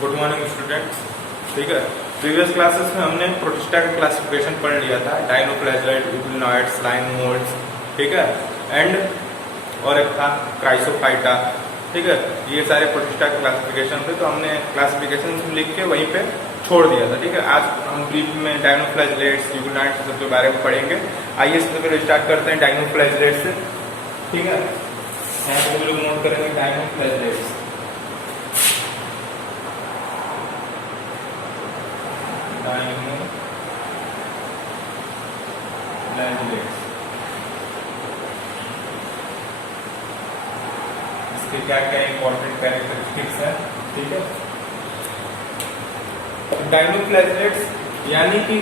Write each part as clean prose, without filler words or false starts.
Good morning students. ठीक है, previous classes में हमने प्रोटिस्टा का क्लासिफिकेशन पढ़ लिया था, डायनोफ्लैजेलेट, यूग्लिनॉइड, स्लाइम मोल्ड्स, ठीक है, एंड और एक था क्राइसोफाइटा। ठीक है, ये सारे प्रोटिस्टा के क्लासिफिकेशन थे, तो हमने क्लासिफिकेशन लिख के वहीं पे छोड़ दिया था। ठीक है, आज हम ब्रीफ में डायनोफ्लैजेलेट्स, यूग्लिनॉइड्स सबके बारे में पढ़ेंगे। आइए सबसे पहले स्टार्ट करते हैं डायनोफ्लैजेलेट से। ठीक है, यहाँ पे लोग नोट करेंगे डायनोफ्लैजेलेट्स। इसके क्या क्या इंपॉर्टेंट कैरेक्टरिस्टिक्स है। ठीक है, डायनोफ्लैजेलेट्स यानी कि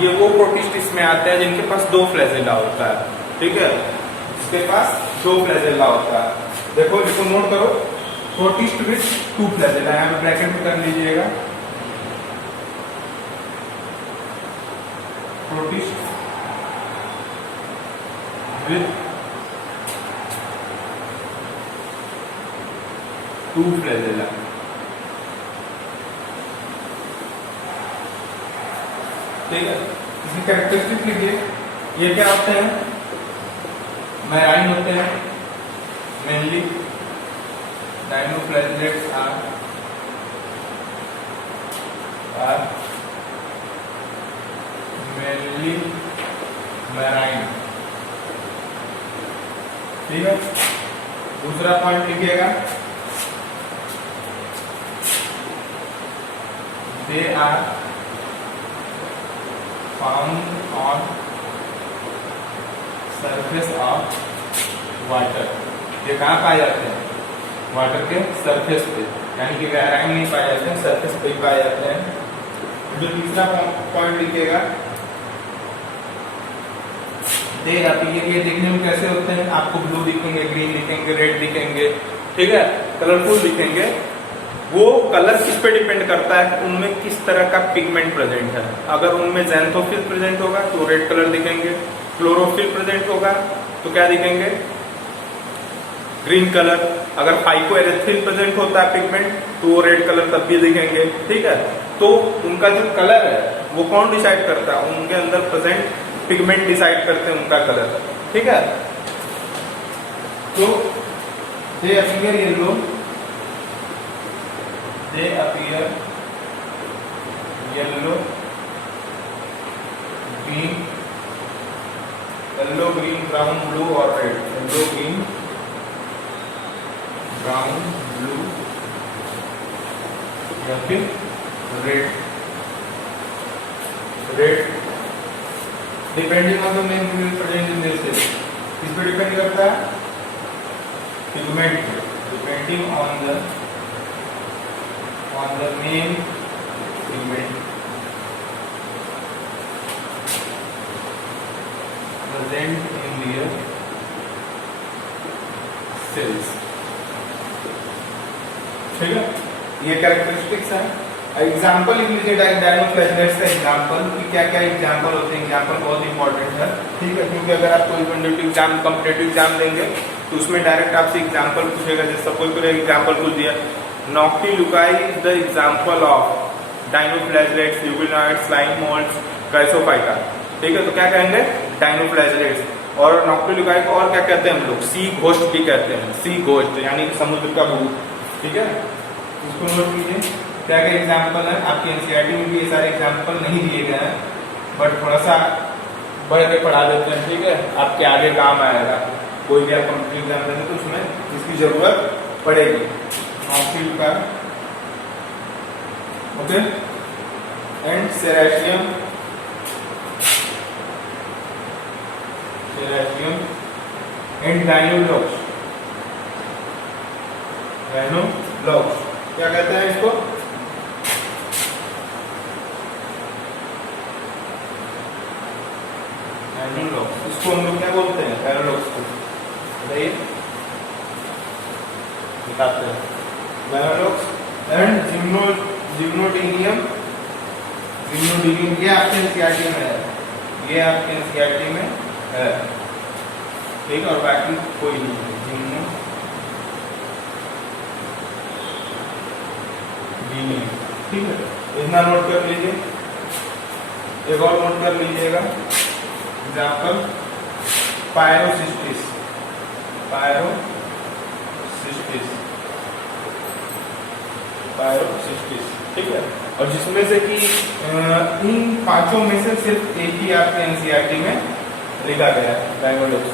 ये वो प्रोटिस्ट इसमें आते हैं जिनके पास दो फ्लैजेला होता है। ठीक है, इसके पास दो फ्लैजेला होता है। देखो इसको नोट करो, प्रोटिस्ट विथ टू फ्लैजेला, यहाँ पे ब्रैकेट में कर लीजिएगा। Protist with to flagella. ठीक है, इसकी कैरेक्टरिस्टिक लिखिए। ये क्या होते हैं? मैराइन होते हैं mainly. Dinoflagellates are mainly marine. ठीक है, दूसरा पॉइंट लिखिएगा, they are found on surface of water. ये कहाँ पाए जाते हैं? वाटर के सरफेस पे, यानी कि गहराई में नहीं पाए जाते हैं, सरफेस पे ही पाए जाते हैं। जो तीसरा पॉइंट लिखिएगा, दे अपीयर। ये देखने में कैसे होते हैं? आपको ब्लू दिखेंगे, ग्रीन दिखेंगे, रेड दिखेंगे, ठीक है, कलरफुल दिखेंगे। वो कलर किस पे डिपेंड करता है? उनमें किस तरह का पिगमेंट प्रेजेंट है। अगर उनमें ज़ैंथोफिल प्रेजेंट होगा तो रेड कलर दिखेंगे, क्लोरोफिल प्रेजेंट होगा तो क्या दिखेंगे? Green colour. अगर फाइकोएरिथ्रिल प्रेजेंट होता है पिगमेंट तो वो रेड कलर तब भी दिखेंगे। ठीक है, तो उनका जो कलर है वो कौन डिसाइड करता है? उनके अंदर प्रेजेंट पिगमेंट डिसाइड करते हैं उनका कलर। ठीक है, तो they appear yellow, they appear yellow, green, yellow, green, brown, blue और red. Yellow, green, brown, blue या फिर red. Red depending on the main pigment present in this cell. किस पे डिपेंड करता है? Pigment. Depending on the main pigment present in their cells. ठीक है, ये कैरेक्टरिस्टिक्स है। एग्जाम्पल लिख लीजिए डायनोफ्लैजेलेट्स का एग्जाम्पल कि क्या क्या एग्जाम्पल होते हैं। एग्जाम्पल बहुत इंपॉर्टेंट है। ठीक है, क्योंकि अगर आप कोई कॉम्पिटिटिव एग्जाम देंगे तो उसमें डायरेक्ट आपसे एग्जाम्पल पूछेगा। जैसे सपोज करो एग्जाम्पल पूछ दिया, noctiluca is the example of dinoflagellates, euglenoids, slime moulds, chrysophyta. ठीक है, तो क्या कहेंगे? डायनोफ्लैजेलेट्स। और नॉक्टिलुकाई को और क्या कहते हैं हम लोग? सी घोस्ट भी कहते हैं। सी घोस्ट यानी समुद्र का भूत। ठीक है, इसको नोट कीजिए। क्या क्या एग्जाम्पल है? आपके एनसीईआरटी में भी ये सारे एग्जाम्पल नहीं दिए गए हैं, बट थोड़ा सा बढ़ के पढ़ा देते हैं। ठीक है, आपके आगे काम आएगा। कोई भी आप कॉम्पिटिटिव एग्जाम देंगे तो उसमें इसकी जरूरत पड़ेगी। नॉक्टिल का, ओके, एंड सेरेशियम, एंड डायनोलॉग्स। डायनोलॉग्स क्या कहते हैं इसको? डायनोलॉग्स। इसको हम लोग क्या बोलते हैं? डायनोलॉग्स को बताइए, बताते हैं। डायनोलॉग्स एंड जिम्नोडेनियम। ये आपके एनसीईआरटी में है, ये आपके एनसीईआरटी में है। ठीक है, और बाकी कोई नहीं है। जिम्नो ठीक है, इतना नोट कर लीजिए। एक और नोट कर लीजिएगा, एग्जाम्पल पायरोसिस्टिस। पायरोसिस्टिस, ठीक है। और जिसमें से कि इन पांचों में से सिर्फ एक ही आपके एनसीईआरटी में लिखा गया है, डायमोलॉजी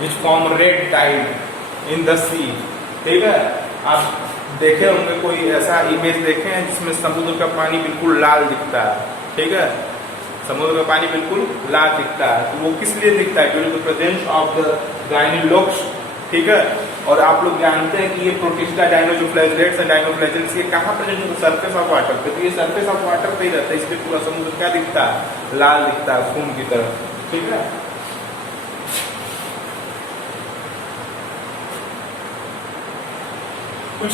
which form red tide in the sea. ठीक है, आप देखे होंगे, कोई ऐसा इमेज देखे हैं जिसमें समुद्र का पानी बिल्कुल लाल दिखता है। ठीक है, समुद्र का पानी बिल्कुल लाल दिखता है, तो वो किस लिए दिखता है? Due to the presence of the gonyaulax. ठीक है, और आप लोग जानते हैं कि ये प्रोटिस्टा, डायनोफ्लैजेलेट्स एंड डायनोफ्लैजेल्स ये कहाँ प्रेजेंट होते हैं? सरफेस ऑफ वाटर पे। तो ये सरफेस ऑफ वाटर पे ही रहता है, इसलिए पूरा समुद्र क्या दिखता है? लाल दिखता है, खून की तरह। ठीक है, कुछ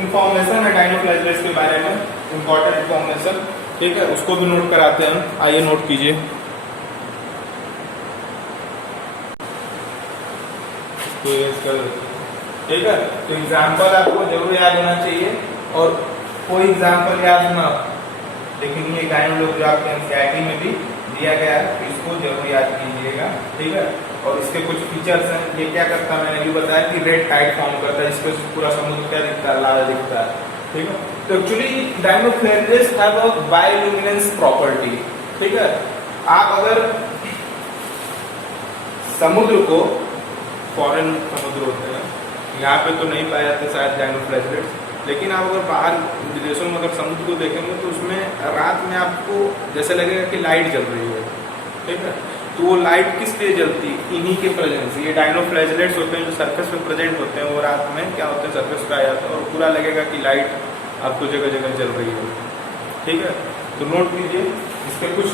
इंफॉर्मेशन है डायनोफ्लैजेलेट्स के बारे में, इंपॉर्टेंट इंफॉर्मेशन। ठीक है, उसको भी नोट कराते हैं। आइए नोट कीजिए। ठीक है, तो एग्जाम्पल आपको जरूर याद होना चाहिए, और कोई एग्जाम्पल याद ना, लेकिन ये गायनोलोग जो आपके एनसीईआरटी में भी दिया गया है, तो इसको जरूर याद कीजिएगा। ठीक है, और इसके कुछ फीचर्स हैं। ये क्या करता है, मैंने भी बताया कि रेड टाइड फॉर्म करता है, जिसपे पूरा समुद्र क्या दिखता है? लाल दिखता है। ठीक है, तो actually dinoflagellates have a bioluminescence property. ठीक है, आप अगर समुद्र को, फॉरेन समुद्र होते हैं, यहाँ पे तो नहीं पाए जाते शायद डायनोफ्लैजेलेट्स, लेकिन आप अगर बाहर विदेशों में अगर समुद्र को देखेंगे तो उसमें रात में आपको जैसे लगेगा कि लाइट जल रही है। ठीक है, तो वो लाइट किस लिए जलती है? इन्हीं के प्रेजेंस। ये डायनोफ्लैजेलेट्स होते हैं जो सरफेस पे प्रेजेंट होते हैं, वो रात में क्या होते हैं? सरफेस पे आ जाते हैं, और पूरा लगेगा कि लाइट आपको जगह जगह जल रही है। ठीक है, तो नोट कीजिए इसके कुछ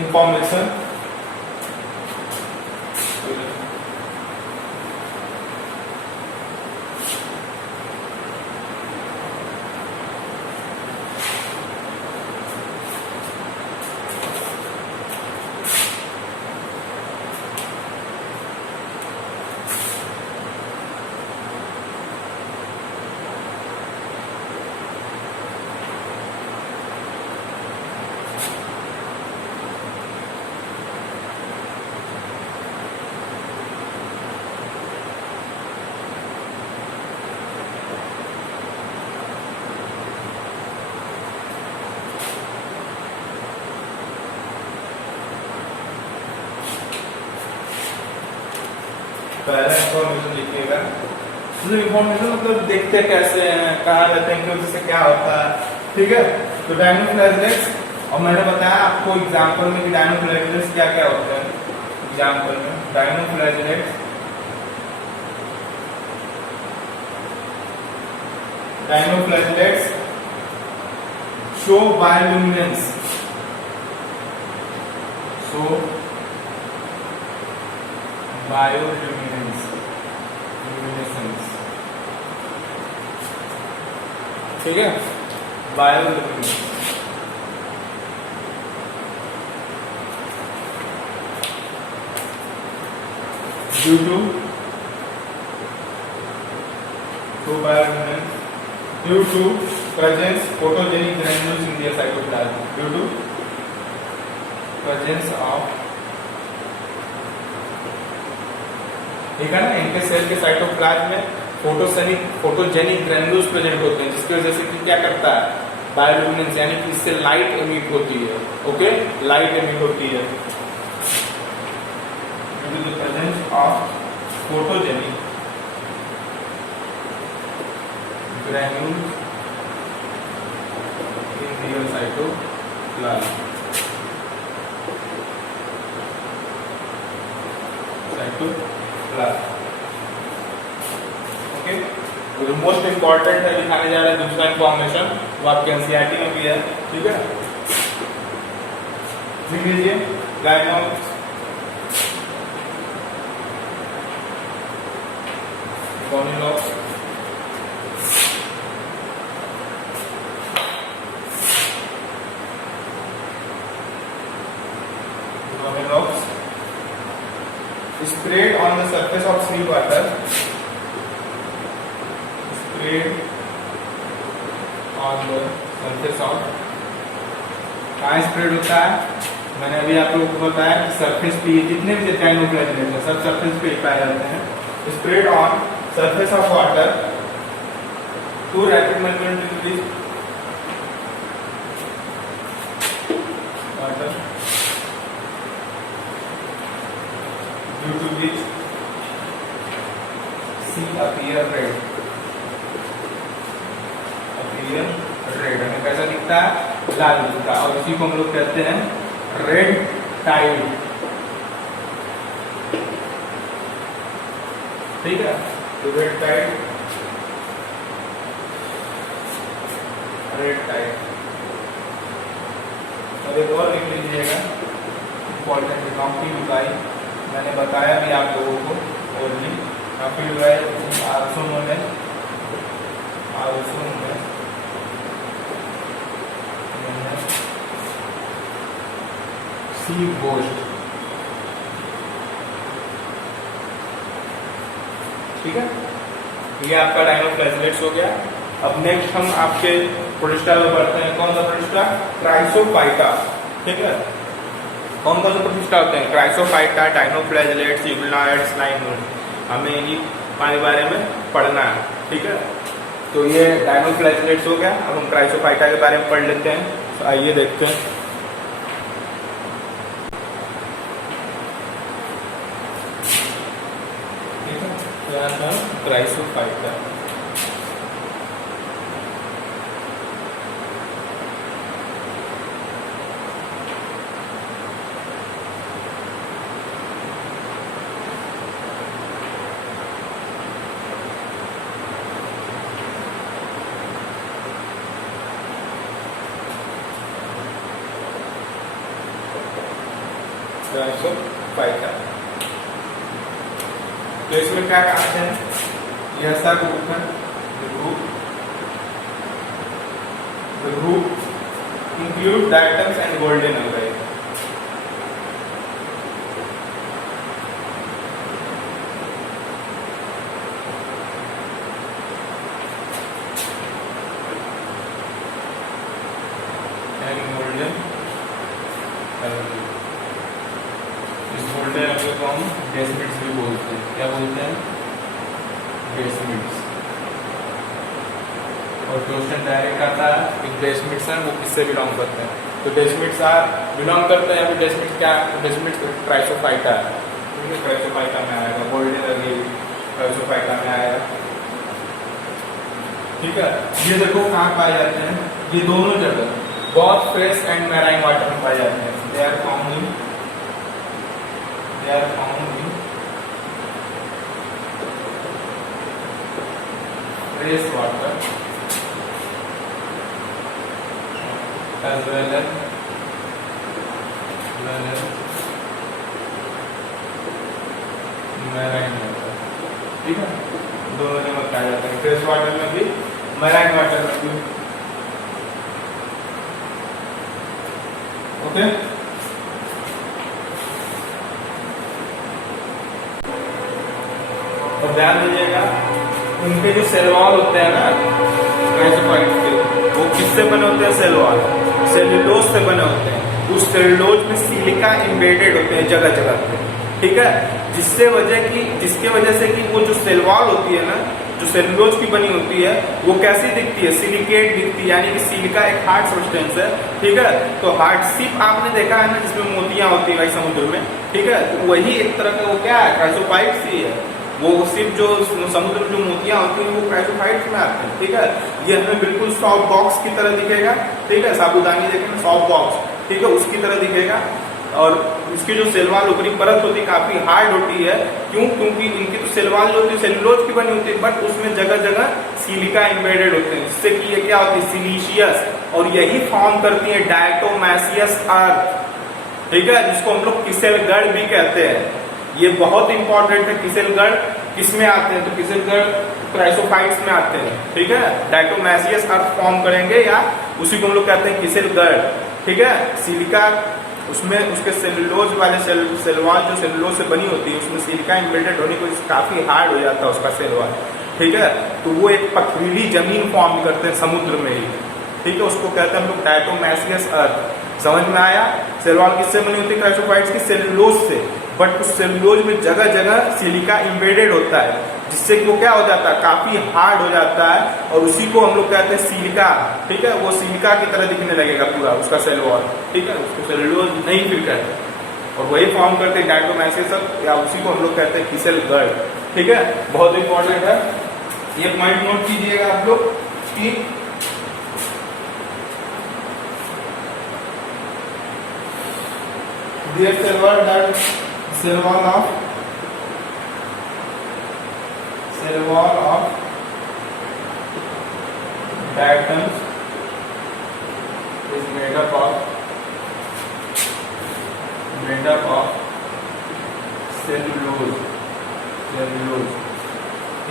इंफॉर्मेशन। पहला इंफॉर्मेशन लिखिएगा। इंफॉर्मेशन मतलब देखते कैसे हैं, कहाँ रहते हैं, क्यों, से क्या होता है। ठीक है, तो डायनोफ्लैजेलेट्स, और मैंने बताया आपको एग्जाम्पल में कि डायनोफ्लैजेलेट्स क्या क्या होते हैं। एग्जाम्पल में डायनोफ्लैजेलेट्स शो बायोल्यूमिनेंस, luminescence। ठीक है, bioluminescence due to presence photogenic granules in their cytoplasm, due to presence of, ठीक है ना, इनके सेल के साइटोप्लाज्म में फोटोजेनिक ग्रैन्युल्स प्रेजेंट होते हैं, जिसकी वजह से क्या करता है? बायोल्यूमिनेंस, यानी कि इससे लाइट एमिट होती है। ओके, लाइट एमिट होती है due to the presence of photogenic granules in real cytoplasm. Okay, तो मोस्ट इंपॉर्टेंट है दिखाने जा रहा है दूसरा इंफॉर्मेशन, वो आपके एनसीईआरटी में भी है। ठीक है, लिख लीजिए गायनोलोग्स sprayed on the surface of sea water, sprayed on the surface of, कहाँ स्प्रेड होता है? मैंने अभी आप लोगों को बताया कि सरफेस पे जितने भी डायनोफ्लैगेलेट्स हैं सब सरफेस पे पाए जाते हैं। Spread on surface of water to rapid movement in water due to which sea appear red, हमें कैसा दिखता है? लाल दिखता है। और इसी को हम लोग कहते हैं रेड टाइड। ठीक है, तो रेड टाइड, रेड टाइड। और एक और लिख लीजिएगा इंपॉर्टेंट, काफी लुकाई मैंने बताया भी आप लोगों को, और भी काफी लुकाई आलसो नोन है, आलसो नोन है सी घोस्ट। ठीक है, ये आपका डायनोफ्लैगेलेट्स हो गया। अब नेक्स्ट हम आपके प्रोटिस्टा में बढ़ते हैं। कौन सा प्रोटिस्टा? क्राइसोफाइटा। ठीक है, कौन कौन से प्रोटिस्टा होते हैं? क्राइसोफाइटा, डायनोफ्लैगेलेट्स, यूग्नाइड्स, स्लाइमोइड्स। हमें इन्हीं के बारे में पढ़ना है। ठीक है, तो ये डायनोफ्लैगेलेट्स हो गया। अब हम क्राइसोफाइटा के बारे में पढ़ लेते हैं। तो आइए देखते हैं। Chrysophyta, Chrysophyta. तो इसमें क्या कहते हैं? यह ऐसा ग्रुप है, the group include diatoms and golden algae। and golden algae। इस गोल्डन algae को हम डेस्मिड्स भी बोलते हैं। क्या बोलते हैं? डेस्मिड्स। और क्वेश्चन डायरेक्ट आता है कि डेस्मिड्स हैं वो किससे बिलोंग करते हैं? तो डेस्मिड्स बिलोंग करते हैं। अभी डेस्मिड्स क्या? डेस्मिड्स क्राइसोफाइटा है। ठीक है, क्राइसोफाइटा में आएगा। गोल्डन algae क्राइसोफाइटा में आएगा। ठीक है, ये देखो कहाँ पाए जाते हैं? ये दोनों जगह बहुत फ्रेश एंड मैराइन वाटर में पाए जाते हैं। They are found in fresh water as well as marine water. ठीक है, दोनों जगह पाया जाता है, फ्रेश वाटर में भी, मैराइन वाटर में भी। ओके, और ध्यान दीजिएगा उनके जो सेल वॉल होते हैं ना क्राइसोफाइट के, वो किससे बने होते हैं? सेल वॉल सेल्यूलोज से बने होते हैं। उस सेल्यूलोज में सिलिका एम्बेडेड होते हैं जगह जगह पे। ठीक है, जिसके वजह से कि वो जो सेल वॉल होती है ना, जो सेल्यूलोज की बनी होती है, वो कैसी दिखती है? सिलिकेट दिखती है, यानी कि सिलिका एक हार्ड सब्सटेंस है। ठीक है, तो हार्डशिप आपने देखा है ना, जिसमें मोतियां होती है भाई समुद्र में। ठीक है, तो वही एक तरह का वो क्या है? क्राइसोफाइट ही है। वो सिर्फ जो समुद्र में जो मोतियां होती हैं वो क्राइसोफाइट्स में आते हैं। ठीक है, ये हमें बिल्कुल सॉफ्ट बॉक्स की तरह दिखेगा। ठीक है, साबुदानी देखेंगे सॉफ्ट बॉक्स, ठीक है, उसकी तरह दिखेगा। और इसकी जो सेलवाल ऊपरी परत होती है काफी हार्ड होती है। क्यों? क्योंकि इनकी तो सेलवाल होती है सेलुलोज की बनी होती है, बट उसमें जगह जगह सिलिका एम्बेडेड होते हैं, जिससे कि ये क्या होती है? सिलीशियस। और यही फॉर्म करती है डायटोमैसियस अर्थ। ठीक है, जिसको हम लोग किसेलगढ़ भी कहते हैं। ये बहुत इंपॉर्टेंट है। किसेलगढ़ किस में आते हैं? तो किसेलगढ़ क्राइसोफाइट्स में आते हैं। ठीक है, डायटोमैसियस अर्थ फॉर्म करेंगे, या उसी को हम लोग कहते हैं किसेलगढ़। ठीक है, सिलिका उसमें उसके सेलुलोज वाले सेलवाल जो सेलुलोज से बनी होती है, उसमें सिलिका एम्बेडेड होने को काफी हार्ड हो जाता है उसका सेलवाल। ठीक है, तो वो एक पथरीली जमीन फॉर्म करते हैं समुद्र में ही। ठीक है, उसको कहते हैं हम लोग डायटोमैसियस अर्थ। समझ में आया? सेल वॉल किससे बनी होती है क्राइसोफाइट्स की? सेलुलोज से। बट उस सेलुलोज में जगह जगह सिलिका इम्बेडेड होता है, जिससे कि वो क्या हो जाता है, काफी हार्ड हो जाता है, और उसी को हम लोग कहते हैं सिलिका। ठीक है, वो सिलिका की तरह दिखने लगेगा पूरा उसका सेल वॉल। ठीक है, उसको सेलुलोज नहीं फिर कहते, और वही फॉर्म करते हैं डायटोमैसियस अर्थ, या उसी को हम लोग कहते हैं किसेल गर्ड। ठीक है, बहुत इंपॉर्टेंट है, ये पॉइंट नोट कीजिएगा आप लोग कि dear cell wall that cell wall of diatoms is made up of cellulose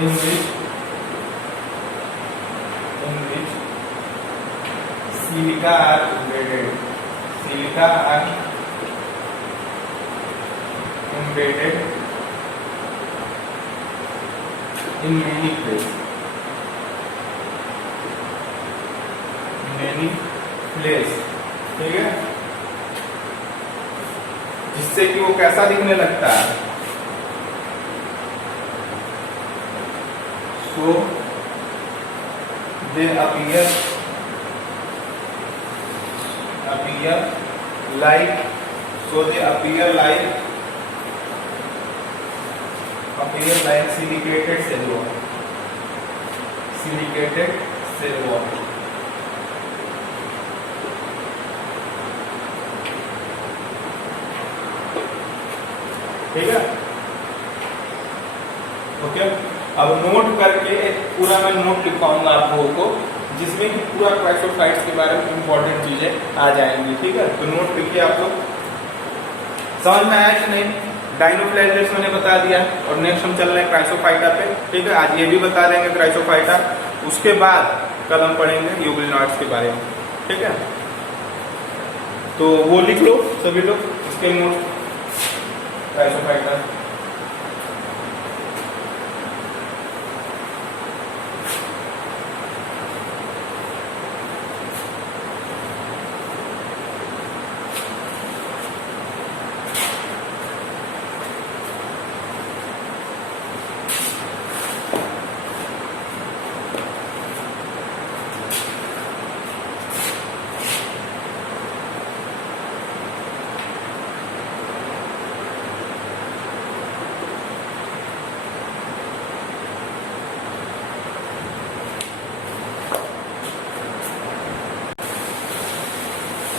in which silica are embedded in many places, ठीक है, जिससे कि वो कैसा दिखने लगता है, so they appear like silicated cell wall. ठीक है, ओके। अब नोट करके पूरा मैं नोट लिखवाऊंगा आप लोगों को, जिसमें कि पूरा क्राइसोफाइट्स के बारे में इंपॉर्टेंट चीजें आ जाएंगी। ठीक है, तो नोट लिखिए आप लोग। समझ में आया कि नहीं? डायनोफ्लैगेलेट्स मैंने बता दिया, और नेक्स्ट हम चल रहे हैं क्राइसोफाइटा पे। ठीक है, आज ये भी बता देंगे क्राइसोफाइटा, उसके बाद कल हम पढ़ेंगे यूग्लिनॉइड्स के बारे में। ठीक है, तो वो लिख लो सभी लोग इसके नोट क्राइसोफाइटा।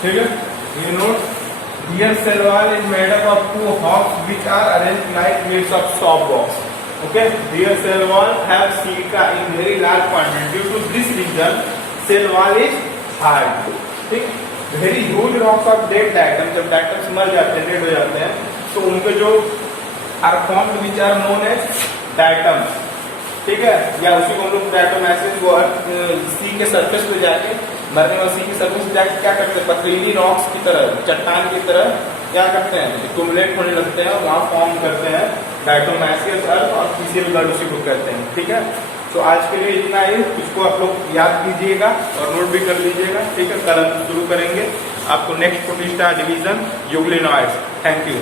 ठीक है, you note here cell wall is made up of two halves which are arranged like plates of soap box. Okay, here cell wall have silica in very large quantity. Due to this reason cell wall is hard. ठीक, very huge rocks of dead diatoms, जब diatoms मर जाते हैं, dead हो जाते हैं, तो उनके जो are formed which are known as diatoms. ठीक है, या उसी को हम लोग डायटोमैसिस, वो सी के सरफेस पे जाके मरने वाली सी की सरफेस पे जाके क्या करते हैं, पथरीली रॉक्स की तरह, चट्टान की तरह क्या करते हैं, एक्युमुलेट होने लगते हैं, वहां फॉर्म करते हैं डायटोमैसियस अर्थ, और किसेल गर्ड उसी को कहते हैं। ठीक है, तो आज के लिए इतना ही, इसको आप लोग याद कीजिएगा और नोट भी कर लीजिएगा। ठीक है, कल हम शुरू करेंगे आपको next protista division euglenoids. Thank you.